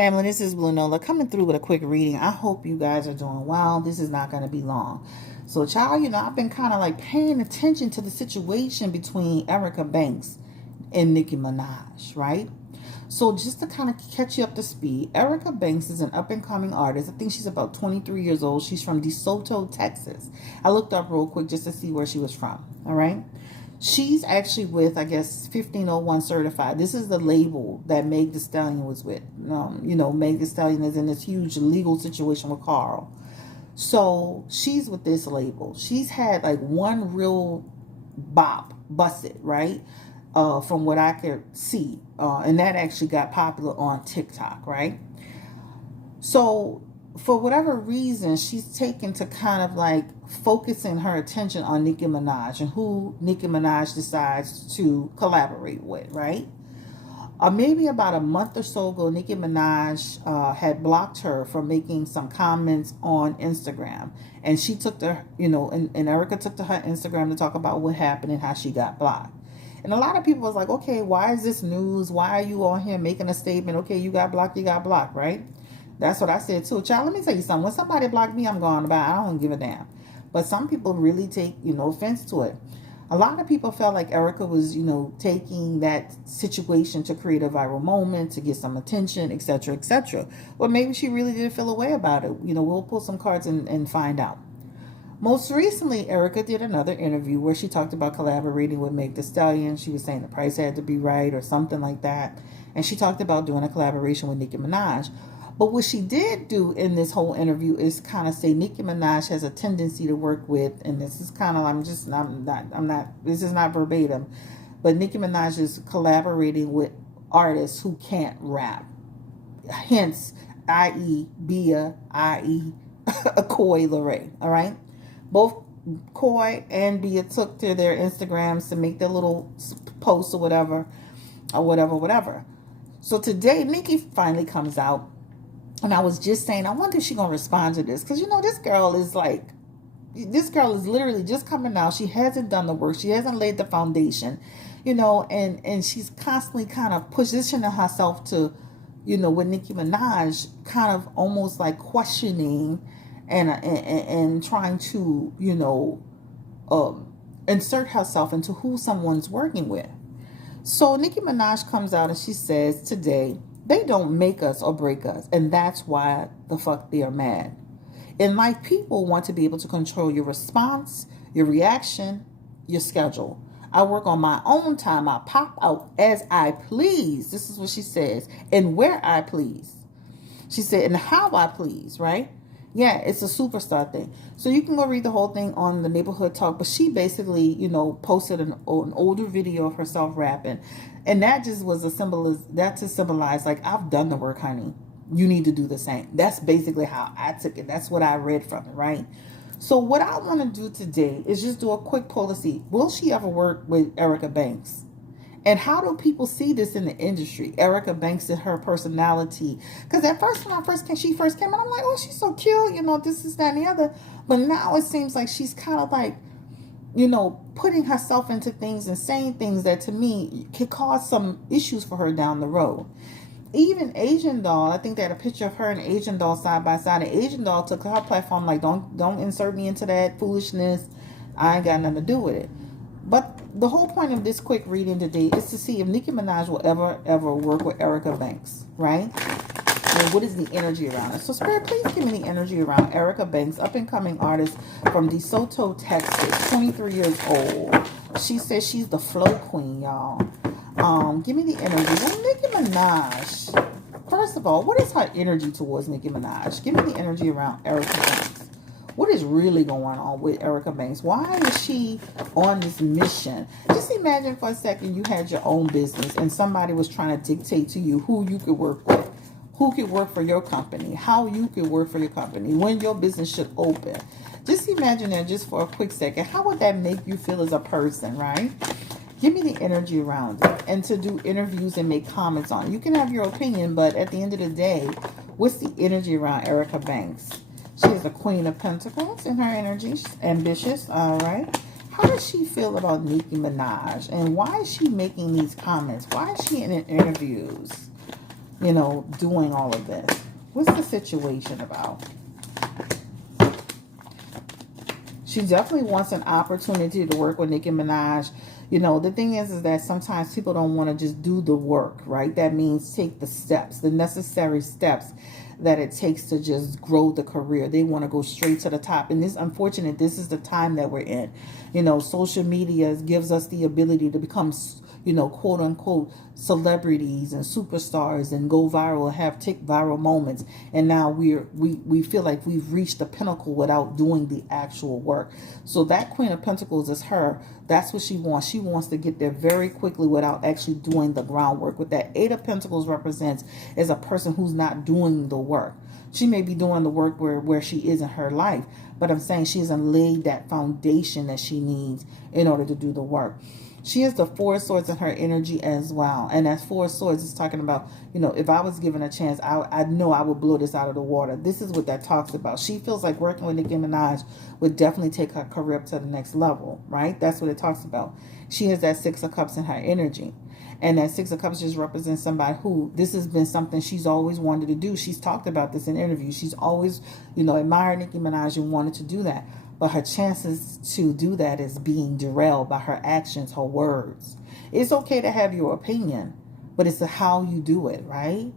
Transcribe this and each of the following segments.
family, this is Blue Nola coming through with a quick reading. I hope you guys are doing well. This is not going to be long. So, child, I've been kind of like paying attention to the situation between Erica Banks and Nicki Minaj, right? So, just to kind of catch you up to speed, Erica Banks is an up-and-coming artist. I think she's about 23 years old. She's from DeSoto, Texas. I looked up real quick just to see where she was from, all right? She's actually with, I guess, 1501 Certified. This is the label that Meg Thee Stallion was with. Meg Thee Stallion is in this huge legal situation with Carl. So she's with this label. She's had like one real busted, right? From what I could see. And that actually got popular on TikTok, right? So for whatever reason, she's taken to kind of like focusing her attention on Nicki Minaj and who Nicki Minaj decides to collaborate with, right? Maybe about a month or so ago, Nicki Minaj had blocked her from making some comments on Instagram. And she took to, and Erica took to her Instagram to talk about what happened and how she got blocked. And a lot of people was like, okay, why is this news? Why are you on here making a statement? Okay, you got blocked, right? That's what I said too. Child, let me tell you something. When somebody blocked me, I'm gone about. I don't give a damn. But some people really take, offense to it. A lot of people felt like Erica was, taking that situation to create a viral moment, to get some attention, etc., etc. Or maybe she really did feel a way about it. We'll pull some cards and find out. Most recently, Erica did another interview where she talked about collaborating with Meg Thee Stallion. She was saying the price had to be right or something like that. And she talked about doing a collaboration with Nicki Minaj. But what she did do in this whole interview is kind of say Nicki Minaj has a tendency to work with, and this is kind of, this is not verbatim, but Nicki Minaj is collaborating with artists who can't rap. Hence, i.e. Bia, i.e. Coy Leray, all right? Both Coy and Bia took to their Instagrams to make their little posts or whatever. So today, Nicki finally comes out. And I was just saying, I wonder if she's going to respond to this. Because, this girl is literally just coming out. She hasn't done the work. She hasn't laid the foundation, and she's constantly kind of positioning herself to, with Nicki Minaj, kind of almost like questioning and trying to, insert herself into who someone's working with. So Nicki Minaj comes out and she says today, they don't make us or break us, and that's why the fuck they are mad. In life, people want to be able to control your response, your reaction, your schedule. I work on my own time. I pop out as I please. This is what she says. And where I please. She said, and how I please, right? Yeah, it's a superstar thing. So you can go read the whole thing on the Neighborhood Talk. But she basically, posted an older video of herself rapping. And that just was to symbolize, like, I've done the work, honey. You need to do the same. That's basically how I took it. That's what I read from it, right? So what I want to do today is just do a quick poll to see, will she ever work with Erica Banks? And how do people see this in the industry? Erica Banks and her personality. Because at first, when she first came out, I'm like, oh, she's so cute. This is that and the other. But now it seems like she's kind of like, putting herself into things and saying things that to me could cause some issues for her down the road. Even Asian Doll, I think they had a picture of her and Asian Doll side by side. And Asian Doll took her platform like, don't insert me into that foolishness. I ain't got nothing to do with it. But the whole point of this quick reading today is to see if Nicki Minaj will ever work with Erica Banks, right? And what is the energy around it? So, Spirit, please give me the energy around Erica Banks, up-and-coming artist from DeSoto, Texas, 23 years old. She says she's the flow queen, y'all. Give me the energy. Well, Nicki Minaj, first of all, what is her energy towards Nicki Minaj? Give me the energy around Erica Banks. What is really going on with Erica Banks? Why is she on this mission? Just imagine for a second you had your own business and somebody was trying to dictate to you who you could work with, who could work for your company, how you could work for your company, when your business should open. Just imagine that just for a quick second. How would that make you feel as a person, right? Give me the energy around it, and to do interviews and make comments on it. You can have your opinion, but at the end of the day, what's the energy around Erica Banks? She is the Queen of Pentacles in her energy. She's ambitious, all right? How does she feel about Nicki Minaj? And why is she making these comments? Why is she in interviews? doing all of this. What's the situation about? She definitely wants an opportunity to work with Nicki Minaj. The thing is that sometimes people don't want to just do the work, right? That means take the steps, the necessary steps that it takes to just grow the career. They want to go straight to the top. And this, unfortunate, this is the time that we're in. Social media gives us the ability to become, quote unquote, celebrities and superstars and go viral and have viral moments. And now we feel like we've reached the pinnacle without doing the actual work. So that Queen of Pentacles is her. That's what she wants. She wants to get there very quickly without actually doing the groundwork. What that Eight of Pentacles represents is a person who's not doing the work. She may be doing the work where she is in her life, but I'm saying she hasn't laid that foundation that she needs in order to do the work. She has the Four of Swords in her energy as well. And that Four of Swords is talking about, if I was given a chance, I know I would blow this out of the water. This is what that talks about. She feels like working with Nicki Minaj would definitely take her career up to the next level, right? That's what it talks about. She has that Six of Cups in her energy. And that Six of Cups just represents somebody who, this has been something she's always wanted to do. She's talked about this in interviews. She's always, admired Nicki Minaj and wanted to do that. But her chances to do that is being derailed by her actions, her words. It's okay to have your opinion, but it's how you do it, right?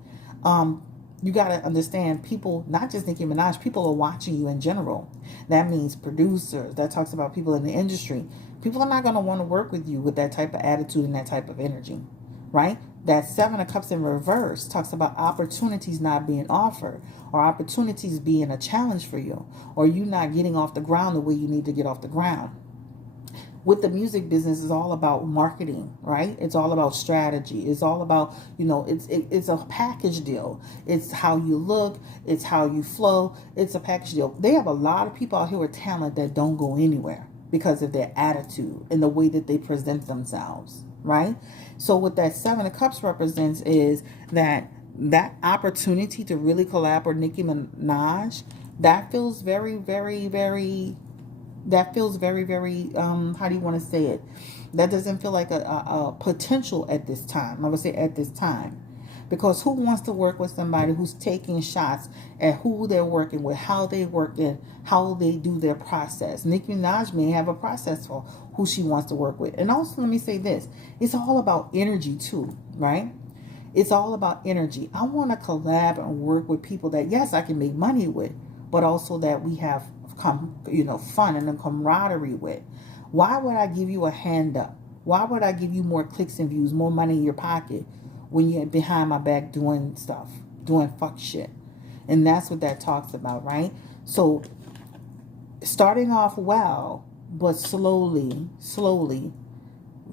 You got to understand people, not just Nicki Minaj, people are watching you in general. That means producers. That talks about people in the industry. People are not going to want to work with you with that type of attitude and that type of energy, right? That Seven of Cups in reverse talks about opportunities not being offered, or opportunities being a challenge for you, or you not getting off the ground the way you need to get off the ground. With the music business, it's all about marketing, right? It's all about strategy. It's all about, it's a package deal. It's how you look. It's how you flow. It's a package deal. They have a lot of people out here with talent that don't go anywhere because of their attitude and the way that they present themselves, right? So what that Seven of Cups represents is that opportunity to really collab with Nicki Minaj, that feels very, very, very, how do you want to say it? That doesn't feel like a potential at this time. I would say at this time. Because who wants to work with somebody who's taking shots at who they're working with, how they work and how they do their process? Nicki Minaj may have a process for who she wants to work with. And also, let me say this. It's all about energy too, right? It's all about energy. I want to collab and work with people that, yes, I can make money with, but also that we have fun and a camaraderie with. Why would I give you a hand up? Why would I give you more clicks and views, more money in your pocket when you're behind my back doing stuff, doing fuck shit? And that's what that talks about, right? So starting off well, but slowly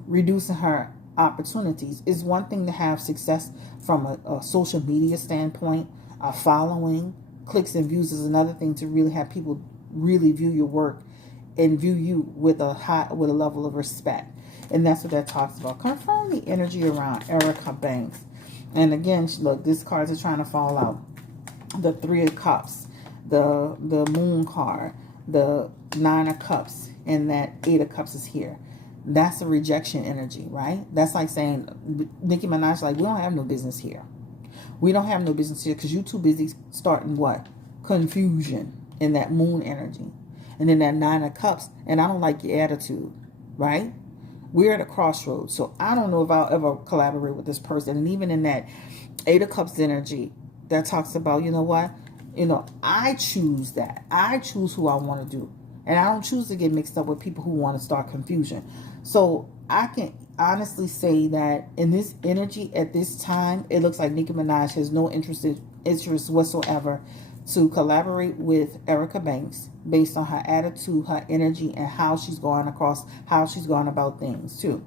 reducing her opportunities is one thing. To have success from a social media standpoint, a following, clicks and views is another thing. To really have people really view your work and view you with a level of respect. And that's what that talks about. Confirm the energy around Erica Banks. And again, look, these cards are trying to fall out. The Three of Cups, the Moon card, the Nine of Cups, and that Eight of Cups is here. That's a rejection energy, right? That's like saying, Nicki Minaj, like, we don't have no business here. We don't have no business here because you're too busy starting what? Confusion in that Moon energy. And then that Nine of Cups, and I don't like your attitude, right? We're at a crossroads. So I don't know if I'll ever collaborate with this person. And even in that Eight of Cups energy, that talks about, you know what? I choose that. I choose who I want to do. And I don't choose to get mixed up with people who want to start confusion. So I can honestly say that in this energy at this time, it looks like Nicki Minaj has no interest whatsoever to collaborate with Erica Banks based on her attitude, her energy, and how she's going about things too.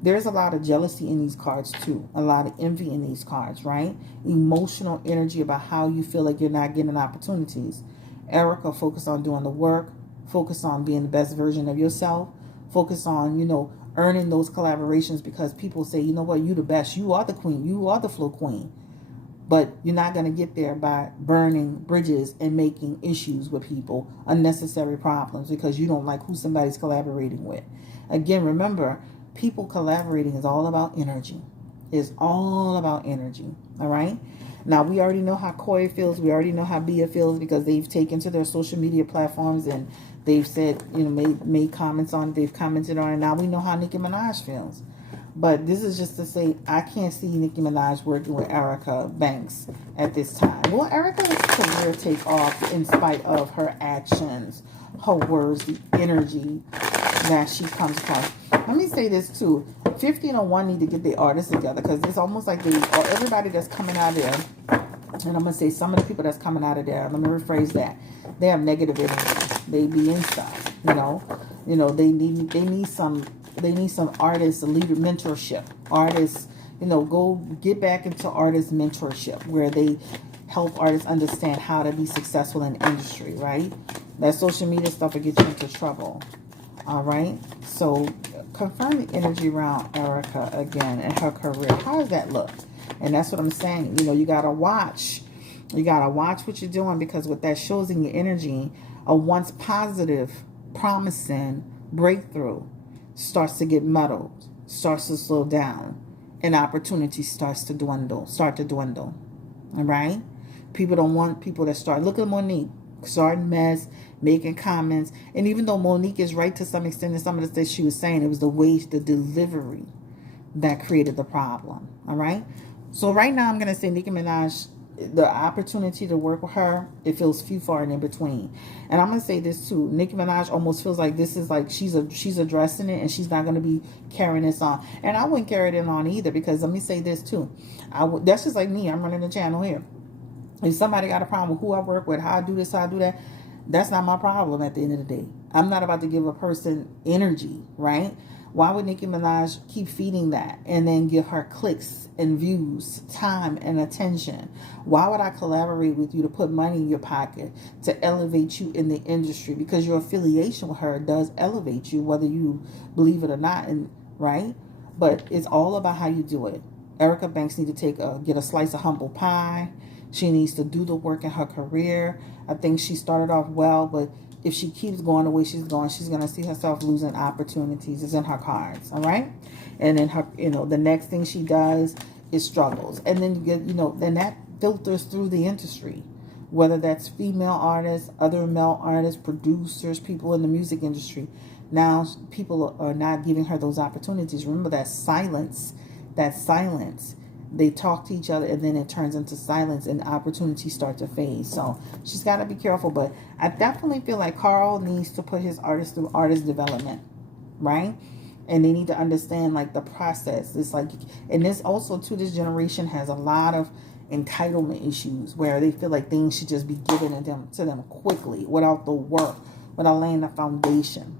There's a lot of jealousy in these cards too. A lot of envy in these cards, right? Emotional energy about how you feel like you're not getting opportunities. Erica, focus on doing the work. Focus on being the best version of yourself. Focus on, earning those collaborations because people say, you know what, you the best. You are the queen. You are the flow queen. But you're not going to get there by burning bridges and making issues with people, unnecessary problems, because you don't like who somebody's collaborating with. Again, remember, people collaborating is all about energy. It's all about energy. All right. Now, we already know how Koi feels. We already know how Bia feels because they've taken to their social media platforms and they've said, made comments on it. They've commented on it. Now we know how Nicki Minaj feels. But this is just to say, I can't see Nicki Minaj working with Erica Banks at this time. Will Erica's career take off in spite of her actions, her words, the energy that she comes across? Let me say this too. 1501 need to get their artists together because it's almost like everybody that's coming out of there, and I'm going to say some of the people that's coming out of there, let me rephrase that, they have negative energy. They be in stuff, they need some artists, leader mentorship. Artists, go get back into artist mentorship where they help artists understand how to be successful in the industry, right? That social media stuff will get you into trouble. All right. So confirm the energy around Erica again and her career. How does that look? And that's what I'm saying. You got to watch. You got to watch what you're doing because what that shows in your energy, a once positive, promising breakthrough starts to get muddled, starts to slow down, and opportunity starts to dwindle. All right? People don't want people that start. Look at Monique. Starting mess, making comments. And even though Monique is right to some extent in some of the things she was saying, it was the delivery that created the problem. All right? So right now I'm going to say Nicki Minaj, the opportunity to work with her, it feels few far and in between. And I'm going to say this too. Nicki Minaj almost feels like this is like she's addressing it and she's not going to be carrying this on. And I wouldn't carry it on either because let me say this too. That's just like me. I'm running the channel here. If somebody got a problem with who I work with, how I do this, how I do that, that's not my problem at the end of the day. I'm not about to give a person energy, right? Why would Nicki Minaj keep feeding that and then give her clicks and views, time and attention? Why would I collaborate with you to put money in your pocket to elevate you in the industry? Because your affiliation with her does elevate you, whether you believe it or not, and right? But it's all about how you do it. Erica Banks need to get a slice of humble pie. She needs to do the work in her career. I think she started off well, but if she keeps going the way she's going, she's going to see herself losing opportunities. It's in her cards, all right? And then her, the next thing she does is struggles. And then you get, then that filters through the industry, whether that's female artists, other male artists, producers, people in the music industry. Now people are not giving her those opportunities. Remember that silence. They talk to each other and then it turns into silence and opportunities start to fade. So she's got to be careful. But I definitely feel like Carl needs to put his artist through artist development, right? And they need to understand like the process. It's like, and this also too, this generation has a lot of entitlement issues where they feel like things should just be given to them quickly without the work, without laying the foundation.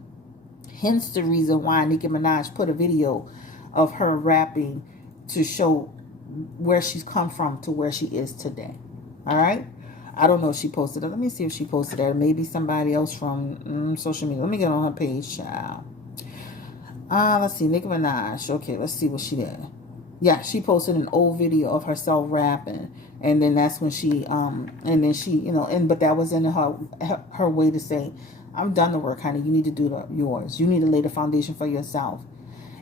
Hence the reason why Nicki Minaj put a video of her rapping to show where she's come from to where she is today. All right? I don't know if she posted it. Let me see if she posted it. Maybe somebody else from social media. Let me get on her page, child. Let's see. Nicki Minaj. Okay, let's see what she did. Yeah, she posted an old video of herself rapping. And then that's when she, and then she, but that was in her way to say, I'm done the work, honey. You need to do yours. You need to lay the foundation for yourself.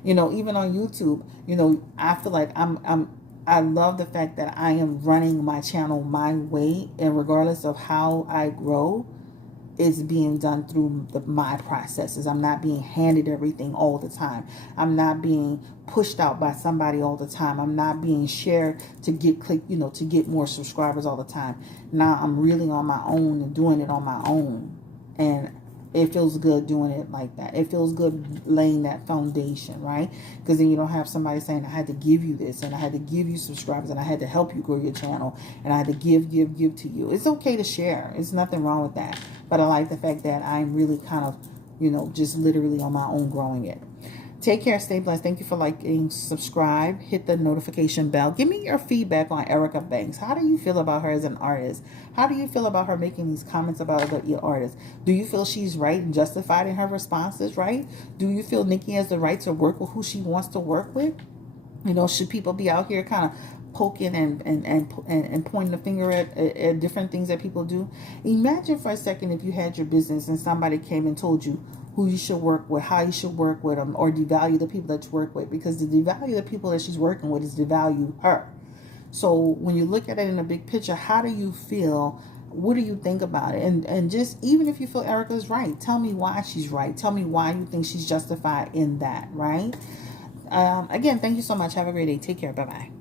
Even on YouTube, I feel like I love the fact that I am running my channel my way, and regardless of how I grow, it's being done through my processes. I'm not being handed everything all the time. I'm not being pushed out by somebody all the time. I'm not being shared to get more subscribers all the time. Now I'm really on my own and doing it on my own, and it feels good doing it like that. It feels good laying that foundation, right? Because then you don't have somebody saying, I had to give you this, and I had to give you subscribers, and I had to help you grow your channel, and I had to give to you. It's okay to share. There's nothing wrong with that. But I like the fact that I'm really kind of, just literally on my own growing it. Take care. Stay blessed. Thank you for liking, subscribe, hit the notification bell. Give me your feedback on Erica Banks. How do you feel about her as an artist? How do you feel about her making these comments about other artists? Do you feel she's right and justified in her responses, right? Do you feel Nicki has the right to work with who she wants to work with? Should people be out here kind of poking and pointing the finger at different things that people do? Imagine for a second if you had your business and somebody came and told you who you should work with, how you should work with them, or devalue the people that you work with, because to devalue the people that she's working with is devalue her. So when you look at it in a big picture, how do you feel? What do you think about it? And just, even if you feel Erica's right, tell me why she's right. Tell me why you think she's justified in that, right? Again, thank you so much. Have a great day. Take care. Bye-bye.